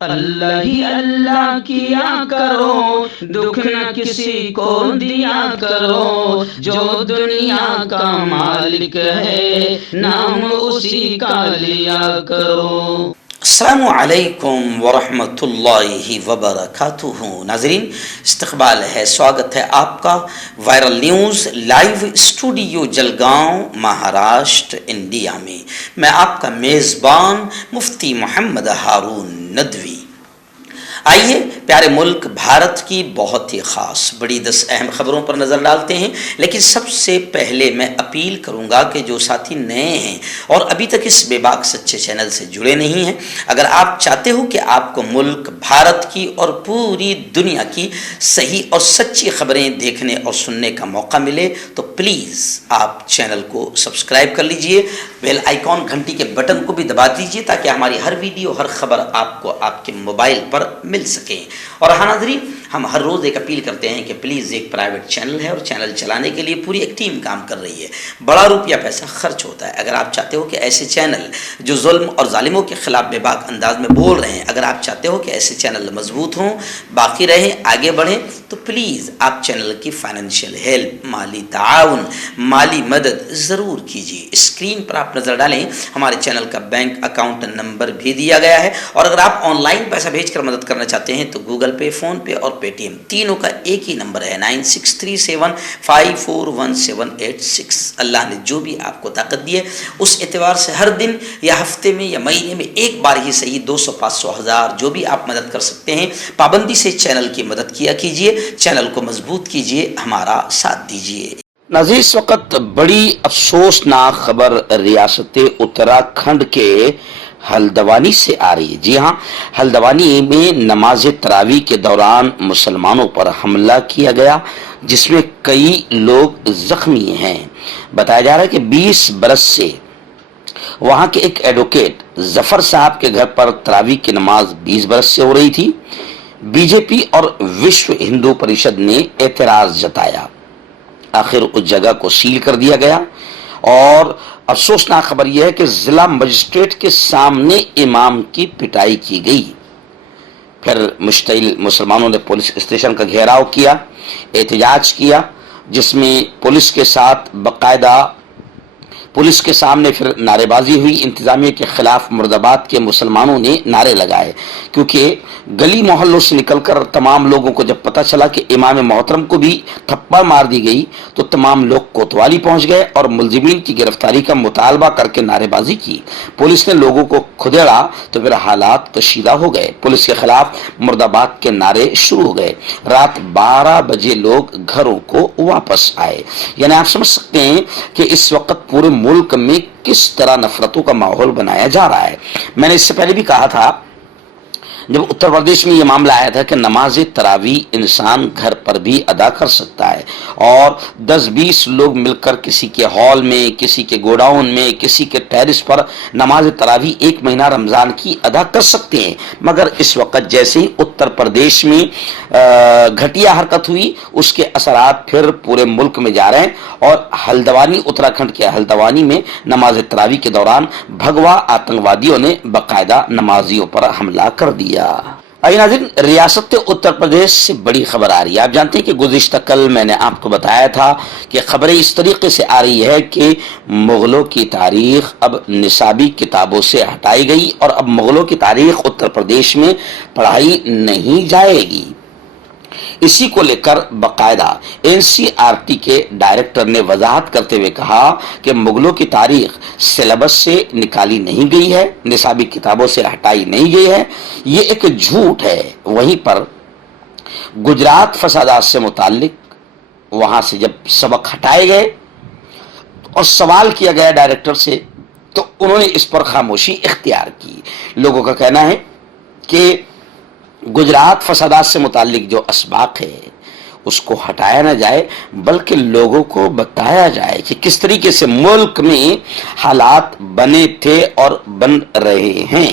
اللہ ہی اللہ کیا کرو، دکھ نہ کسی کو دیا کرو، جو دنیا کا مالک ہے نام اسی کا لیا کرو۔ السلام علیکم ورحمۃ اللہ وبرکاتہ۔ ناظرین، استقبال ہے، سواگت ہے آپ کا viral news live studio Jalgaon Maharashtra India میں۔ میں آپ کا میزبان مفتی محمد ہارون ندوی۔ آئیے پیارے ملک بھارت کی بہت ہی خاص بڑی 10 اہم خبروں پر نظر ڈالتے ہیں، لیکن سب سے پہلے میں اپیل کروں گا کہ جو ساتھی نئے ہیں اور ابھی تک اس بے باک سچے چینل سے جڑے نہیں ہیں، اگر آپ چاہتے ہو کہ آپ کو ملک بھارت کی اور پوری دنیا کی صحیح اور سچی خبریں دیکھنے اور سننے کا موقع ملے تو پلیز آپ چینل کو سبسکرائب کر لیجئے، بیل آئیکن گھنٹی کے بٹن کو بھی دبا دیجئے تاکہ ہماری ہر ویڈیو ہر خبر آپ کو آپ کے موبائل پر مل سکیں۔ اور ہاں ناظرین، ہم ہر روز ایک اپیل کرتے ہیں کہ پلیز ایک پرائیویٹ چینل ہے اور چینل چلانے کے لیے پوری ایک ٹیم کام کر رہی ہے، بڑا روپیہ پیسہ خرچ ہوتا ہے۔ اگر آپ چاہتے ہو کہ ایسے چینل جو ظلم اور ظالموں کے خلاف بے باک انداز میں بول رہے ہیں، اگر آپ چاہتے ہو کہ ایسے چینل مضبوط ہوں، باقی رہیں، آگے بڑھیں، تو پلیز آپ چینل کی فائنینشیل ہیلپ، مالی تعاون، مالی مدد ضرور کیجیے۔ اسکرین پر آپ نظر ڈالیں، ہمارے چینل کا بینک اکاؤنٹ نمبر بھی دیا گیا ہے، اور اگر آپ آن لائن پیسہ بھیج کر مدد کرنا چاہتے ہیں تو گوگل پے، فون پے اور پے ٹی ایم تینوں کا ایک ہی نمبر ہے 9637541786۔ اللہ نے جو بھی آپ کو طاقت دی ہے، اس اعتبار سے ہر دن یا ہفتے میں یا مہینے میں ایک بار ہی صحیح 200 500 1000 جو بھی آپ مدد کر سکتے ہیں، پابندی سے چینل کی مدد کیا کیجیے، چینل کو مضبوط کیجیے، ہمارا ساتھ دیجیے۔ ناظرین، اس وقت بڑی افسوسناک خبر ریاست اتراکھنڈ کے ہلدوانی سے آ رہی ہے۔ جی ہاں، ہلدوانی میں نماز تراویح کے دوران مسلمانوں پر حملہ کیا گیا، جس میں کئی لوگ زخمی ہیں۔ بتایا جا رہا ہے کہ 20 برس سے وہاں کے ایک ایڈوکیٹ ظفر صاحب کے گھر پر تراویح کی نماز 20 برس سے ہو رہی تھی۔ بی جے پی اور وشو ہندو پریشد نے اعتراض جتایا، آخر اس جگہ کو سیل کر دیا گیا، اور افسوسناک خبر یہ ہے کہ ضلع مجسٹریٹ کے سامنے امام کی پٹائی کی گئی۔ پھر مشتعل مسلمانوں نے پولیس اسٹیشن کا گھیراؤ کیا، احتجاج کیا، جس میں پولیس کے ساتھ باقاعدہ پولیس کے سامنے پھر نعرے بازی ہوئی۔ انتظامیہ کے خلاف مرادآباد کے مسلمانوں نے نعرے لگائے، کیونکہ گلی محلوں سے نکل کر تمام لوگوں کو جب پتہ چلا کہ امام محترم کو بھی تھپڑ مار دی گئی تو تمام لوگ کوتوالی پہنچ گئے اور ملزمین کی گرفتاری کا مطالبہ کر کے نعرے بازی کی۔ پولیس نے لوگوں کو کھدیڑا تو پھر حالات کشیدہ ہو گئے، پولیس کے خلاف مرادآباد کے نعرے شروع ہو گئے۔ رات 12 بجے لوگ گھروں کو واپس آئے۔ یعنی آپ سمجھ سکتے ہیں کہ اس وقت پورے ملک میں کس طرح نفرتوں کا ماحول بنایا جا رہا ہے۔ میں نے اس سے پہلے بھی کہا تھا، جب اتر پردیش میں یہ معاملہ آیا تھا کہ نماز تراویح انسان گھر پر بھی ادا کر سکتا ہے، اور 10-20 لوگ مل کر کسی کے ہال میں، کسی کے گوڈاؤن میں، کسی کے ٹیرس پر نماز تراویح ایک مہینہ رمضان کی ادا کر سکتے ہیں۔ مگر اس وقت جیسے ہی اتر پردیش میں گھٹیا حرکت ہوئی، اس کے اثرات پھر پورے ملک میں جا رہے ہیں، اور ہلدوانی، اتراکھنڈ کے ہلدوانی میں نماز تراویح کے دوران بھگوا آتنکوادیوں نے باقاعدہ نمازیوں پر حملہ کر دیا۔ آئیے ناظرین، ریاست اتر پردیش سے بڑی خبر آ رہی ہے۔ آپ جانتے ہیں کہ گزشتہ کل میں نے آپ کو بتایا تھا کہ خبریں اس طریقے سے آ رہی ہے کہ مغلوں کی تاریخ اب نصابی کتابوں سے ہٹائی گئی، اور اب مغلوں کی تاریخ اتر پردیش میں پڑھائی نہیں جائے گی۔ اسی کو لے کر باقاعدہ این سی آر ٹی کے ڈائریکٹر نے وضاحت کرتے ہوئے کہا کہ مغلوں کی تاریخ سلیبس سے نکالی نہیں گئی ہے، نصابی کتابوں سے ہٹائی نہیں گئی ہے، یہ ایک جھوٹ ہے۔ وہیں پر گجرات فسادات سے متعلق وہاں سے جب سبق ہٹائے گئے اور سوال کیا گیا ڈائریکٹر سے، تو انہوں نے اس پر خاموشی اختیار کی۔ لوگوں کا کہنا ہے کہ گجرات فسادات سے متعلق جو اسباق ہے اس کو ہٹایا نہ جائے، بلکہ لوگوں کو بتایا جائے کہ کس طریقے سے ملک میں حالات بنے تھے اور بن رہے ہیں۔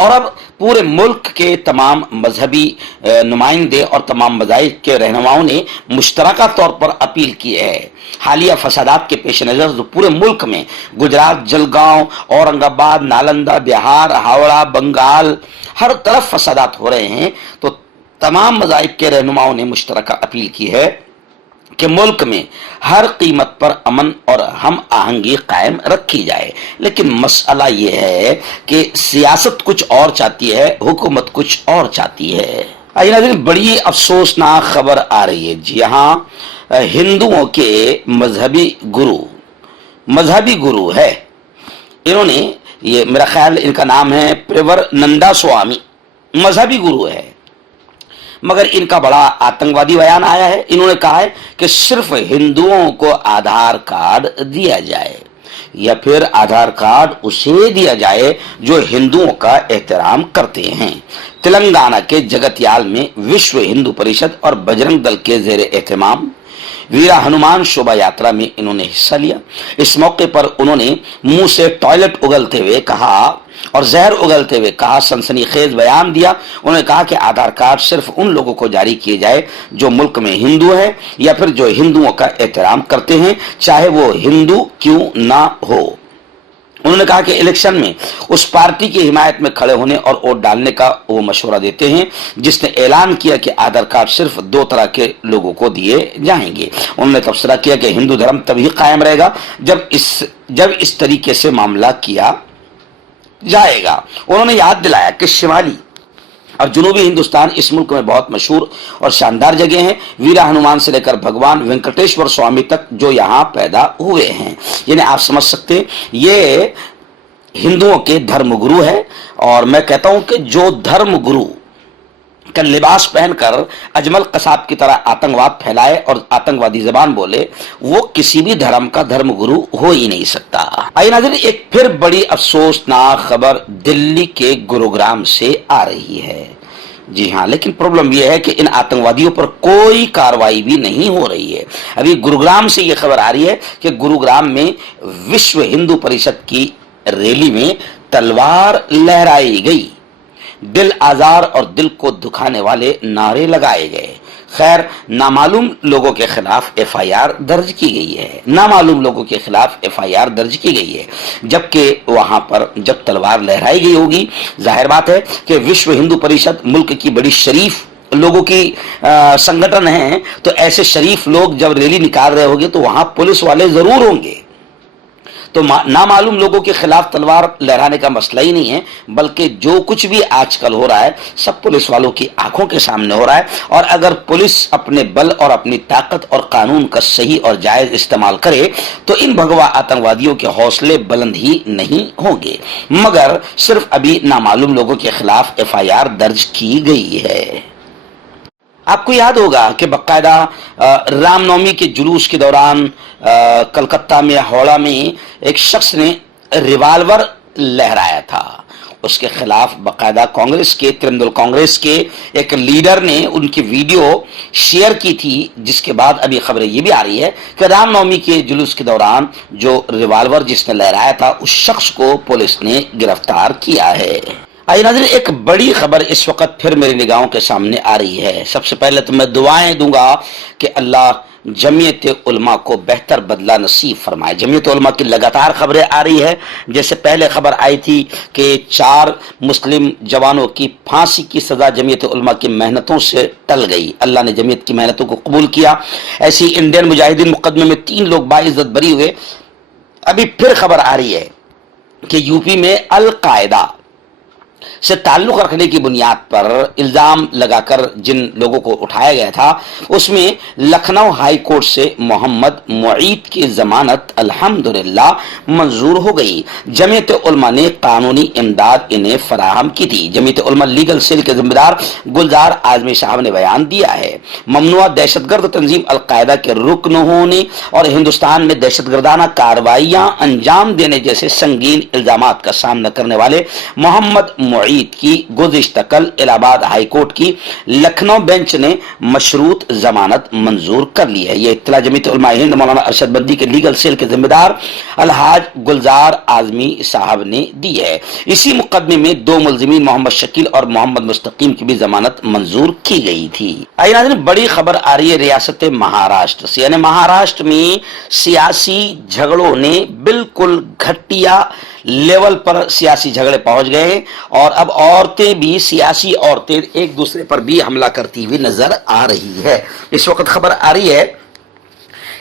اور اب پورے ملک کے تمام مذہبی نمائندے اور تمام مذاہب کے رہنماؤں نے مشترکہ طور پر اپیل کی ہے۔ حالیہ فسادات کے پیش نظر جو پورے ملک میں گجرات، جلگاؤں، اورنگ آباد، نالندہ، بہار، ہاوڑہ، بنگال، ہر طرف فسادات ہو رہے ہیں، تو تمام مذاہب کے رہنماؤں نے مشترکہ اپیل کی ہے کہ ملک میں ہر قیمت پر امن اور ہم آہنگی قائم رکھی جائے۔ لیکن مسئلہ یہ ہے کہ سیاست کچھ اور چاہتی ہے، حکومت کچھ اور چاہتی ہے۔ آئیے ناظرین، بڑی افسوسناک خبر آ رہی ہے، جی ہاں، ہندوؤں کے مذہبی گرو ہے، انہوں نے، یہ میرا خیال ان کا نام ہے پریور نندا سوامی، مذہبی گرو ہے، مگر ان کا بڑا آتنکوادی بیان آیا ہے۔ انہوں نے کہا ہے کہ صرف ہندوؤں کو آدھار کارڈ دیا جائے، یا پھر آدھار کارڈ اسے دیا جائے جو ہندوؤں کا احترام کرتے ہیں۔ تلنگانہ کے جگتیال میں وشو ہندو پریشد اور بجرنگ دل کے زیر اہتمام ویرا ہنومان شوبھا یاترا میں انہوں نے حصہ لیا۔ اس موقع پر انہوں نے منہ سے ٹوائلٹ اگلتے ہوئے کہا اور زہر اگلتے ہوئے کہا، سنسنی خیز بیان دیا۔ انہوں نے کہا کہ آدھار کارڈ صرف ان لوگوں کو جاری کیے جائے جو ملک میں ہندو ہیں یا پھر جو ہندوؤں کا احترام کرتے ہیں، چاہے وہ ہندو کیوں نہ ہو۔ انہوں نے کہا کہ الیکشن میں اس پارٹی کی حمایت میں کھڑے ہونے اور ووٹ ڈالنے کا وہ مشورہ دیتے ہیں جس نے اعلان کیا کہ آدھار کارڈ صرف 2 طرح کے لوگوں کو دیے جائیں گے۔ انہوں نے تبصرہ کیا کہ ہندو دھرم تبھی قائم رہے گا جب اس طریقے سے معاملہ کیا جائے گا۔ انہوں نے یاد دلایا کہ شمالی اور جنوبی ہندوستان اس ملک میں بہت مشہور اور شاندار جگہ ہیں، ویرا ہنومان سے لے کر بھگوان وینکٹیشور سوامی تک جو یہاں پیدا ہوئے ہیں۔ یعنی آپ سمجھ سکتے ہیں یہ ہندوؤں کے دھرم گرو ہے، اور میں کہتا ہوں کہ جو دھرم گرو کا لباس پہن کر اجمل قصاب کی طرح آتنکواد پھیلائے اور آتنکوادی زبان بولے، وہ کسی بھی دھرم کا دھرم گرو ہو ہی نہیں سکتا۔ آئیے ناظرین، ایک پھر بڑی افسوسناک خبر دلی کے گروگرام سے آ رہی ہے۔ جی ہاں، لیکن پرابلم یہ ہے کہ ان آتنکوادیوں پر کوئی کاروائی بھی نہیں ہو رہی ہے۔ ابھی گروگرام سے یہ خبر آ رہی ہے کہ گروگرام میں وشو ہندو پریشد کی ریلی میں تلوار لہرائی گئی، دل آزار اور دل کو دکھانے والے نعرے لگائے گئے۔ خیر، نامعلوم لوگوں کے خلاف ایف آئی آر درج کی گئی ہے، جبکہ وہاں پر جب تلوار لہرائی گئی ہوگی، ظاہر بات ہے کہ وشو ہندو پریشد ملک کی بڑی شریف لوگوں کی سنگھٹن ہے، تو ایسے شریف لوگ جب ریلی نکال رہے ہوگے تو وہاں پولیس والے ضرور ہوں گے۔ تو نامعلوم لوگوں کے خلاف تلوار لہرانے کا مسئلہ ہی نہیں ہے، بلکہ جو کچھ بھی آج کل ہو رہا ہے سب پولیس والوں کی آنکھوں کے سامنے ہو رہا ہے، اور اگر پولیس اپنے بل اور اپنی طاقت اور قانون کا صحیح اور جائز استعمال کرے تو ان بھگوا آتنکوادیوں کے حوصلے بلند ہی نہیں ہوں گے، مگر صرف ابھی نامعلوم لوگوں کے خلاف ایف آئی آر درج کی گئی ہے۔ آپ کو یاد ہوگا کہ باقاعدہ رام نومی کے جلوس کے دوران کلکتہ میں ہاوڑہ میں ایک شخص نے ریوالور لہرایا تھا، اس کے خلاف باقاعدہ کانگریس کے ترنمول کانگریس کے ایک لیڈر نے ان کی ویڈیو شیئر کی تھی، جس کے بعد ابھی خبریں یہ بھی آ رہی ہے کہ رام نومی کے جلوس کے دوران جو ریوالور جس نے لہرایا تھا اس شخص کو پولیس نے گرفتار کیا ہے۔ آئیے ناظرین، ایک بڑی خبر اس وقت پھر میری نگاہوں کے سامنے آ رہی ہے۔ سب سے پہلے تو میں دعائیں دوں گا کہ اللہ جمعیت علماء کو بہتر بدلہ نصیب فرمائے۔ جمعیت علماء کی لگاتار خبریں آ رہی ہے، جیسے پہلے خبر آئی تھی کہ 4 مسلم جوانوں کی پھانسی کی سزا جمعیت علماء کی محنتوں سے ٹل گئی، اللہ نے جمعیت کی محنتوں کو قبول کیا۔ ایسی انڈین مجاہدین مقدمے میں 3 لوگ باعزت بری ہوئے۔ ابھی پھر خبر آ رہی ہے کہ یو پی میں القاعدہ سے تعلق رکھنے کی بنیاد پر الزام لگا کر جن لوگوں کو اٹھایا گیا تھا، اس میں لکھنؤ ہائی کورٹ سے محمد معید کی ضمانت الحمدللہ منظور ہو گئی۔ جمعیت علماء نے قانونی امداد انہیں فراہم کی تھی۔ جمعیت علماء لیگل سیل کے ذمہ دار گلزار اعظمی صاحب نے بیان دیا ہے، ممنوعہ دہشت گرد تنظیم القاعدہ کے رکن ہونے اور ہندوستان میں دہشت گردانہ کارروائیاں انجام دینے جیسے سنگین الزامات کا سامنا کرنے والے محمد معید کی گزشتہ کل الہ آباد ہائی کورٹ کی لکھنؤ بینچ نے مشروط ضمانت منظور کر لی ہے۔ یہ اطلاع جمعیت علماء ہند مولانا ارشد بندی کے لیگل سیل کے ذمہ دار الحاج گلزار اعظمی صاحب نے دی ہے۔ اسی مقدمے میں 2 ملزمین محمد شکیل اور محمد مستقیم کی بھی ضمانت منظور کی گئی تھی۔ آئیے ناظرین، بڑی خبر آ رہی ہے ریاست مہاراشٹر سے، یعنی مہاراشٹر میں سیاسی جھگڑوں نے بالکل گھٹیا لیول پر سیاسی جھگڑے پہنچ گئے ہیں، اور اب عورتیں بھی، سیاسی عورتیں ایک دوسرے پر بھی حملہ کرتی ہوئی نظر آ رہی ہے۔ اس وقت خبر آ رہی ہے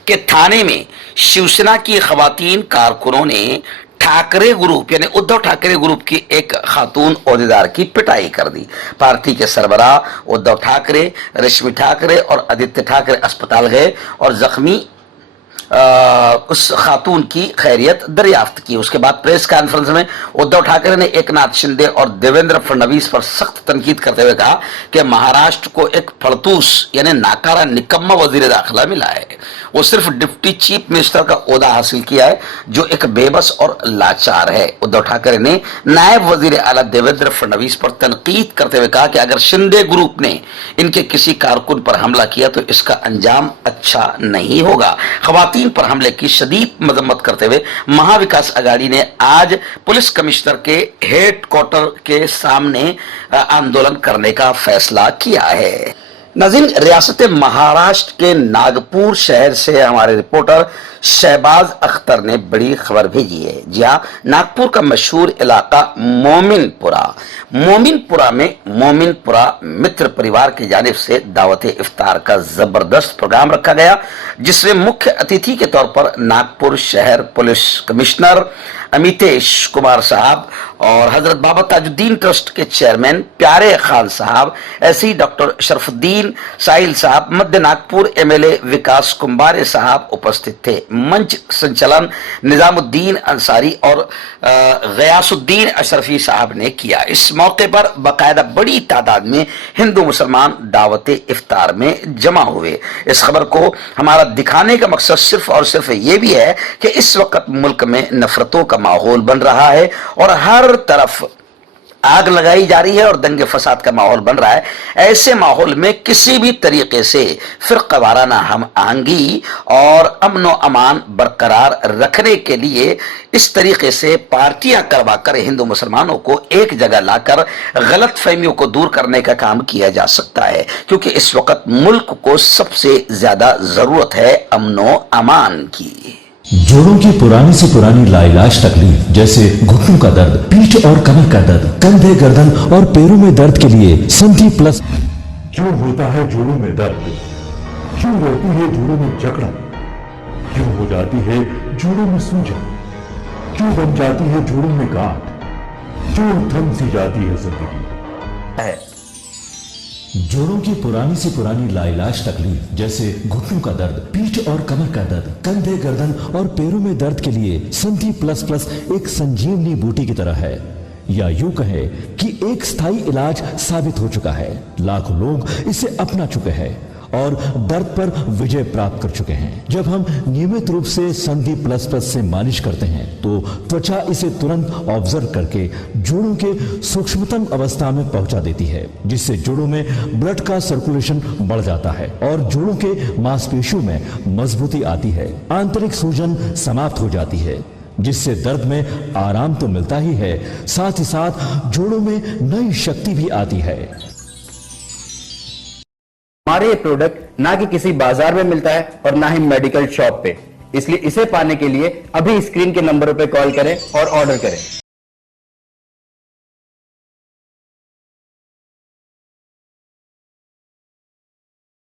کہ تھانے میں شیوسینا کی خواتین کارکنوں نے ٹھاکرے گروپ یعنی ادھو ٹھاکرے گروپ کی ایک خاتون عہدیدار کی پٹائی کر دی۔ پارٹی کے سربراہ ادھو ٹھاکرے، رشمی ٹھاکرے اور آدتیہ ٹھاکرے اسپتال گئے اور زخمی اس خاتون کی خیریت دریافت کی۔ اس کے بعد پریس کانفرنس میں ادھو ٹھاکرے نے ایک ناتھ شندے اور دیویندر فڈنویس پر سخت تنقید کرتے ہوئے کہا کہ مہاراشٹر کو ایک پھڑتوس یعنی ناکارہ نکما وزیر داخلہ ملا ہے، وہ صرف ڈپٹی چیف منسٹر کا عہدہ حاصل کیا ہے جو ایک بے بس اور لاچار ہے۔ ادھو ٹھاکرے نے نائب وزیر اعلیٰ دیویندر فڈنویس پر تنقید کرتے ہوئے کہا کہ اگر شندے گروپ نے ان کے کسی کارکن پر حملہ کیا تو اس کا انجام اچھا نہیں ہوگا۔ خواتین پر حملے کی شدید مذمت کرتے ہوئے مہا وکاس اگاڑی نے آج پولیس کمشنر کے ہیڈ کوارٹر کے سامنے آندولن کرنے کا فیصلہ کیا ہے۔ ناظرین، ریاست مہاراشٹر کے ناگپور شہر سے ہمارے رپورٹر شہباز اختر نے بڑی خبر بھیجی ہے۔ جی ہاں، ناگپور کا مشہور علاقہ مومن پورہ میں مومن پورہ متر پریوار کی جانب سے دعوت افطار کا زبردست پروگرام رکھا گیا، جس میں مکھ اتھیتی کے طور پر ناگپور شہر پولیس کمشنر امیتیش کمار صاحب اور حضرت بابا تاج الدین ٹرسٹ کے چیئرمین پیارے خان صاحب، ایسے ہی ڈاکٹر شرف الدین ساحل صاحب، Madhya Nagpur M L A Vikas Kumbhare صاحب اپستھت تھے۔ منچ سنچلن نظام الدین انصاری اور غیاث الدین اشرفی صاحب نے کیا۔ اس موقع پر باقاعدہ بڑی تعداد میں ہندو مسلمان دعوت افطار میں جمع ہوئے۔ اس خبر کو ہمارا دکھانے کا مقصد صرف اور صرف یہ بھی ہے کہ اس وقت ملک میں نفرتوں کا ماحول بن رہا ہے اور ہر طرف آگ لگائی جا رہی ہے اور دنگے فساد کا ماحول بن رہا ہے۔ ایسے ماحول میں کسی بھی طریقے سے فرقہ وارانہ ہم آہنگی اور امن و امان برقرار رکھنے کے لیے اس طریقے سے پارٹیاں کروا کر ہندو مسلمانوں کو ایک جگہ لا کر غلط فہمیوں کو دور کرنے کا کام کیا جا سکتا ہے، کیونکہ اس وقت ملک کو سب سے زیادہ ضرورت ہے امن و امان کی۔ جوڑوں کی پرانی سے پرانی لاعلاج تکلیف جیسے گھٹنوں کا درد، پیٹھ اور کمر کا درد، کندھے، گردن اور پیروں میں درد کے لیے سندھی پلس۔ کیوں ہوتا ہے جوڑوں میں درد؟ کیوں رہتی ہے جوڑوں میں جکڑن؟ کیوں ہو جاتی ہے جوڑوں میں سوجن؟ کیوں بن جاتی ہے جوڑوں میں گاٹھ؟ کیوں تھم سی جاتی ہے زندگی؟ جوڑوں کی پرانی سے پرانی لاعلاج تکلیف جیسے گھٹنوں کا درد، پیٹھ اور کمر کا درد، کندھے، گردن اور پیروں میں درد کے لیے سندھی پلس پلس ایک سنجیونی بوٹی کی طرح ہے، یا یوں کہے کہ ایک ستھائی علاج ثابت ہو چکا ہے۔ لاکھوں لوگ اسے اپنا چکے ہیں اور درد پر وجے پراپت کر چکے ہیں۔ جب ہم نیمت روپ سے سندھی پلس پلس سے مالش کرتے ہیں تو توچا اسے ترنت آبزرو کر کے جوڑوں کے سوکشمتم اوستھا میں پہنچا دیتی ہے، جس سے جوڑوں میں بلڈ کا سرکولیشن بڑھ جاتا ہے اور جوڑوں کے ماس پیشیوں میں مضبوطی آتی ہے، آنترک سوجن سماپت ہو جاتی ہے، جس سے درد میں آرام تو ملتا ہی ہے، ساتھ ہی ساتھ جوڑوں میں نئی شکتی بھی آتی ہے۔ ہمارے یہ پروڈکٹ نہ کہ کسی بازار میں ملتا ہے اور نہ ہی میڈیکل شاپ پہ، اس لیے اسے پانے کے لیے ابھی اسکرین کے نمبروں پہ کال کریں اور آرڈر کریں۔